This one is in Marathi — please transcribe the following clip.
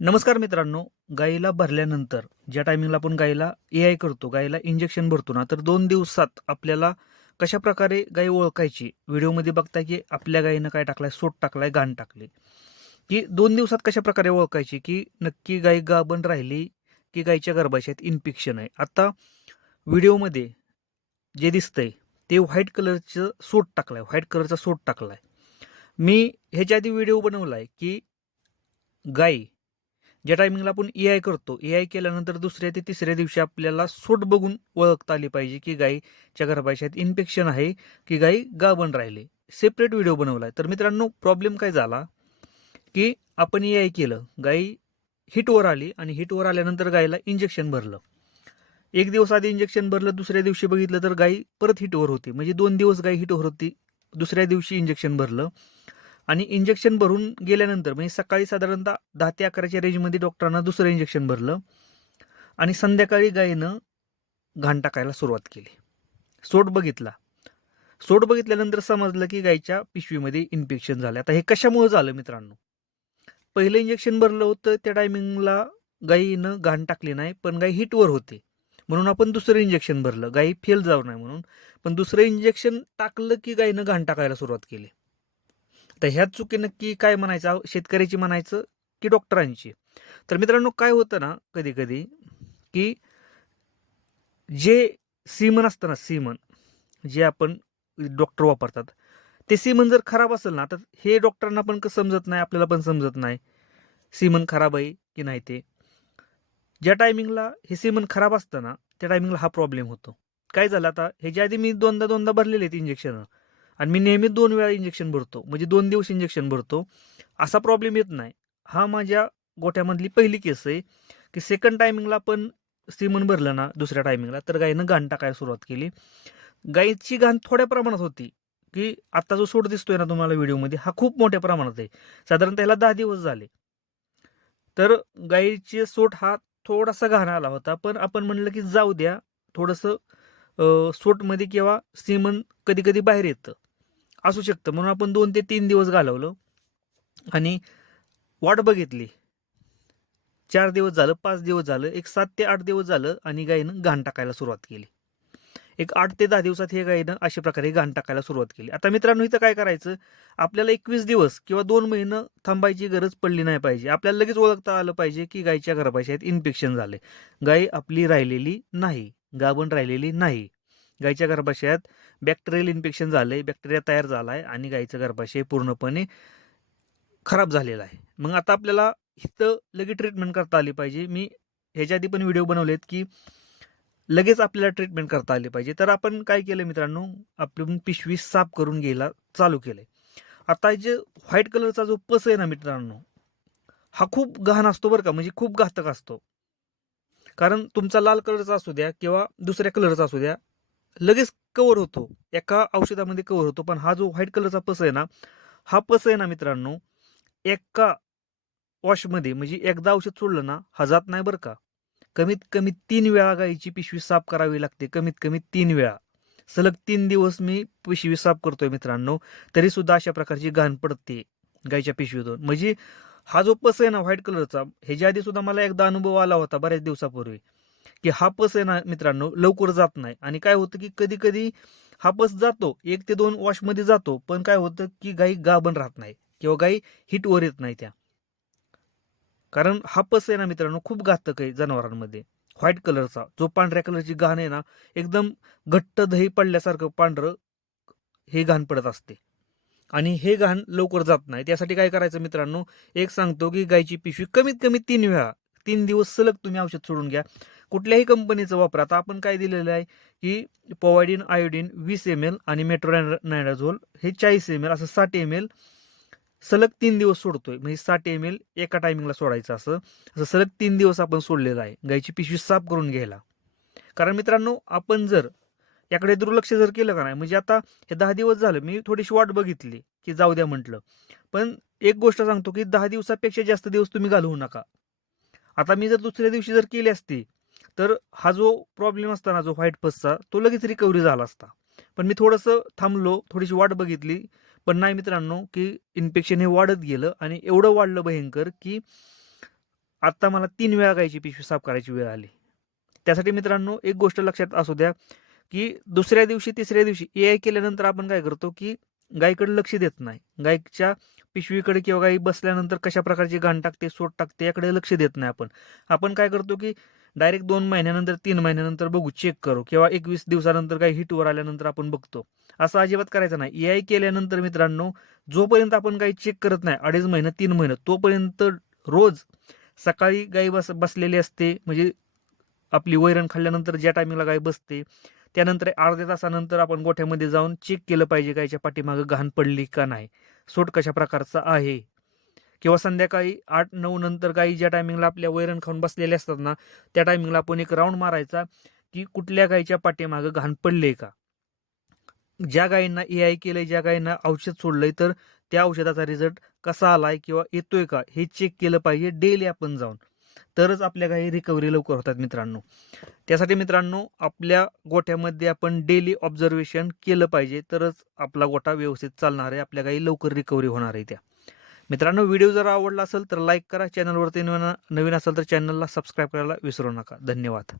नमस्कार मित्रांनो गाईला भरल्यानंतर ज्या टायमिंगला आपण गाईला ए आय करतो गाईला इंजेक्शन भरतो ना तर दोन दिवसात आपल्याला कशा प्रकारे गाई ओळखायची? व्हिडिओमध्ये बघताय की आपल्या गाईनं काय टाकलाय? सोट टाकलाय घाण टाकली की दोन दिवसात कशा प्रकारे ओळखायची? की नक्की गाई गाबण राहिली की गाईच्या गर्भाशयात इन्फेक्शन आहे? आता व्हिडिओमध्ये जे दिसतंय ते व्हाईट कलरचं सोट टाकलाय व्हाईट कलरचा सोट टाकलाय. मी ह्याच्या आधी व्हिडिओ बनवलाय की गाई ज्या टायमिंगला आपण ए आय करतो ए आय केल्यानंतर दुसऱ्या ते तिसऱ्या दिवशी आपल्याला सूट बघून ओळखता आली पाहिजे की गाईच्या गर्भाशयात इन्फेक्शन आहे की गाई गाबण राहिले. सेपरेट व्हिडिओ बनवलाय. तर मित्रांनो प्रॉब्लेम काय झाला? की आपण ए आय केलं गाई हिटवर आली आणि हिटवर आल्यानंतर गाईला इंजेक्शन भरलं. एक दिवस आधी इंजेक्शन भरलं दुसऱ्या दिवशी बघितलं तर गाई परत हिटवर होती. म्हणजे दोन दिवस गाई हिटवर होती दुसऱ्या दिवशी इंजेक्शन भरलं. आणि इंजेक्शन भरून गेल्यानंतर म्हणजे सकाळी साधारणतः दहा ते अकराच्या रेंजमध्ये डॉक्टरांना दुसरं इंजेक्शन भरलं आणि संध्याकाळी गायीनं घाण टाकायला सुरुवात केली. सोट बघितला. सोट बघितल्यानंतर समजलं की गायीच्या पिशवीमध्ये इन्फेक्शन झालं. आता हे कशामुळे झालं मित्रांनो? पहिलं इंजेक्शन भरलं होतं त्या टायमिंगला गायीनं घाण टाकली नाही पण गाई हिटवर होते. म्हणून आपण दुसरं इंजेक्शन भरलं. गाई फेल जाऊ नाही म्हणून. पण दुसरं इंजेक्शन टाकलं की गायीनं घाण टाकायला सुरुवात केली. तर ह्या चुकी नक्की काय म्हणायचं? शेतकऱ्याची म्हणायचं की डॉक्टरांची? तर मित्रांनो काय होतं ना कधी कधी की जे सीमन असतं ना सीमन जे आपण डॉक्टर वापरतात ते सीमन जर खराब असेल ना तर हे डॉक्टरांना पण कसं समजत नाही आपल्याला पण समजत नाही सीमन खराब आहे की नाही ते. ज्या टायमिंगला हे सीमन खराब असतं ना त्या टायमिंगला हा प्रॉब्लेम होतो. काय झालं आता? ह्याच्या आधी मी दोनदा दोनदा भरलेले आहेत इंजेक्शन आणि मी नेहमी दोन वेळा इंजेक्शन भरतो. म्हणजे दोन दिवस इंजेक्शन भरतो. असा प्रॉब्लेम येत नाही. हा माझ्या गोठ्यामधली पहिली केस आहे की सेकंड टायमिंगला पण सिमन भरलं ना दुसऱ्या टायमिंगला तर गायीनं घाण टाकायला सुरुवात केली. गायीची घाण थोड्या प्रमाणात होती की आत्ता जो सोड दिसतोय ना तुम्हाला व्हिडिओमध्ये हा खूप मोठ्या प्रमाणात आहे. साधारणतः ह्याला दहा दिवस झाले. तर गायीचे सोट हा थोडासा घाण आला होता पण आपण म्हणलं की जाऊ द्या थोडंसं सोटमध्ये किंवा सिमन कधी कधी बाहेर येतं. असू शकतं. म्हणून आपण दोन ते तीन दिवस घालवलं. आणि वाट बघितली. चार दिवस झालं पाच दिवस झालं एक सात ते आठ दिवस झालं आणि गायीनं घाण टाकायला सुरुवात केली. एक आठ ते दहा दिवसात हे गायीनं अशा प्रकारे घाण टाकायला सुरुवात केली. आता मित्रांनो इथं काय करायचं? आपल्याला एकवीस दिवस किंवा दोन महिनं थांबायची गरज पडली नाही पाहिजे. आपल्याला लगेच ओळखता आलं पाहिजे की गायीच्या गर्भाशयात इन्फेक्शन झाले गाय आपली राहिलेली नाही. गाभण राहिलेली नाही. गायीच्या गर्भाशयात बॅक्टेरियल इन्फेक्शन झालं आहे बॅक्टेरिया तयार झाला आहे आणि गाईचं गर्भाशय पूर्णपणे खराब झालेला आहे. मग आता आपल्याला इथं लगेच ट्रीटमेंट करता आली पाहिजे. मी ह्याच्या आधी पण व्हिडिओ बनवलेत की लगेच आपल्याला ट्रीटमेंट करता आली पाहिजे. तर आपण काय केलं मित्रांनो? आपण पिशवी साफ करून घ्यायला चालू केलंय. आता जे व्हाईट कलरचा जो पस आहे ना मित्रांनो हा खूप गहन असतो बरं का. म्हणजे खूप घातक असतो. कारण तुमचा लाल कलरचा असू द्या किंवा दुसऱ्या कलरचा असू द्या लगेच कवर होतो. एका औषधामध्ये कव्हर होतो. पण हा जो व्हाईट कलरचा पस आहे ना हा पस आहे ना मित्रांनो एका वॉशमध्ये म्हणजे एकदा औषध सोडलं ना हा जात नाही बरं का. कमीत कमी तीन वेळा गाईची पिशवी साफ करावी लागते. कमीत कमी तीन वेळा. सलग तीन दिवस मी पिशवी साफ करतोय मित्रांनो. तरी सुद्धा अशा प्रकारची घाण पडते गाईच्या पिशवीतून. म्हणजे हा जो पस आहे ना व्हाईट कलरचा ह्याच्या आधी सुद्धा मला एकदा अनुभव आला होता बऱ्याच दिवसापूर्वी. की हा पस आहे ना मित्रांनो लवकर जात नाही. आणि काय होतं की कधी कधी हा पस जातो एक ते दोन वॉशमध्ये जातो पण काय होतं की गाई गाभण राहत नाही किंवा गाई हिटवर येत नाही त्या. कारण हा पस आहे ना मित्रांनो खूप घातक आहे जनावरांमध्ये. व्हाईट कलरचा जो पांढऱ्या कलरची घाण आहे ना एकदम घट्ट दही पडल्यासारखं पांढरं हे घाण पडत असते. आणि हे घाण लवकर जात नाही. त्यासाठी काय करायचं मित्रांनो एक सांगतो की गायची पिशवी कमीत कमी तीन वेळा तीन दिवस सलग तुम्ही औषध सोडून घ्या. कुठल्याही कंपनीचं वापर. आता आपण काय दिलेलं आहे की पोवायडिन आयोडीन वीस एम एल आणि मेट्रोनायडाझोल हे चाळीस एम एल असं साठ एम एल सलग तीन दिवस सोडतोय. म्हणजे साठ एम एल एका टायमिंगला सोडायचं असं. असं सलग तीन दिवस आपण सोडलेलं आहे. गायची पिशवी साफ करून घ्यायला. कारण मित्रांनो आपण जर याकडे दुर्लक्ष जर केलं का नाही म्हणजे आता हे दहा दिवस झालं मी थोडीशी वाट बघितली की जाऊ द्या म्हटलं. पण एक गोष्ट सांगतो की दहा दिवसापेक्षा जास्त दिवस तुम्ही घालवू नका. आता मी जर दुसऱ्या दिवशी जर केली असती तर हा जो प्रॉब्लेम असताना जो व्हाईट पसचा तो लगेच रिकव्हरी झाला असता. पण मी थोडंसं थांबलो थोडीशी वाट बघितली. पण नाही मित्रांनो की इन्फेक्शन हे वाढत गेलं आणि एवढं वाढलं भयंकर की आत्ता मला तीन वेळा गायची पिशवी साफ करायची वेळ आली. त्यासाठी मित्रांनो एक गोष्ट लक्षात असू द्या की दुसऱ्या दिवशी तिसऱ्या दिवशी ए आय केल्यानंतर आपण काय करतो की गायीकडे लक्ष देत नाही. गायीच्या पिशवीकडे किंवा गाई बसल्यानंतर कशा प्रकारची घाण टाकते सोट टाकते याकडे लक्ष देत नाही आपण. आपण काय करतो की डायरेक्ट दोन महिन्यानंतर तीन महिन्यानंतर बघू चेक करू किंवा एकवीस दिवसानंतर काही हिटवर आल्यानंतर आपण बघतो. असं अजिबात करायचं नाही. ए आय केल्यानंतर मित्रांनो जोपर्यंत आपण काही चेक करत नाही अडीच महिने तीन महिने तोपर्यंत रोज सकाळी गाई बस बसलेली असते म्हणजे आपली वैरण खाल्ल्यानंतर ज्या टायमिंगला गाय बसते त्यानंतर अर्ध्या तासानंतर आपण गोठ्यामध्ये जाऊन चेक केलं पाहिजे गायच्या पाठीमागं घाण पडली का नाही. सोट कशा प्रकारचा आहे. किंवा संध्याकाळी आठ नऊ नंतर गाई ज्या टायमिंगला आपल्या वैरण खाऊन बसलेल्या असतात ना त्या टायमिंगला आपण एक राऊंड मारायचा की कुठल्या गायीच्या पाठीमागं घाण पडले का? ज्या गायींना ए आय केलंय ज्या गायींना औषध सोडलंय तर त्या औषधाचा रिझल्ट कसा आलाय किंवा येतोय का हे चेक केलं पाहिजे डेली आपण जाऊन. तरच आपल्या गायी रिकव्हरी लवकर होतात मित्रांनो. त्यासाठी मित्रांनो आपल्या गोठ्यामध्ये आपण डेली ऑब्झर्वेशन केलं पाहिजे तरच आपला गोठा व्यवस्थित चालणार आहे आपल्या गायी लवकर रिकव्हरी होणार आहे त्या. मित्रांनो व्हिडिओ जर आवडला असेल तर लाईक करा. चॅनलवरती नवीन नवीन असेल तर चॅनलला सबस्क्राईब करायला विसरू नका. धन्यवाद.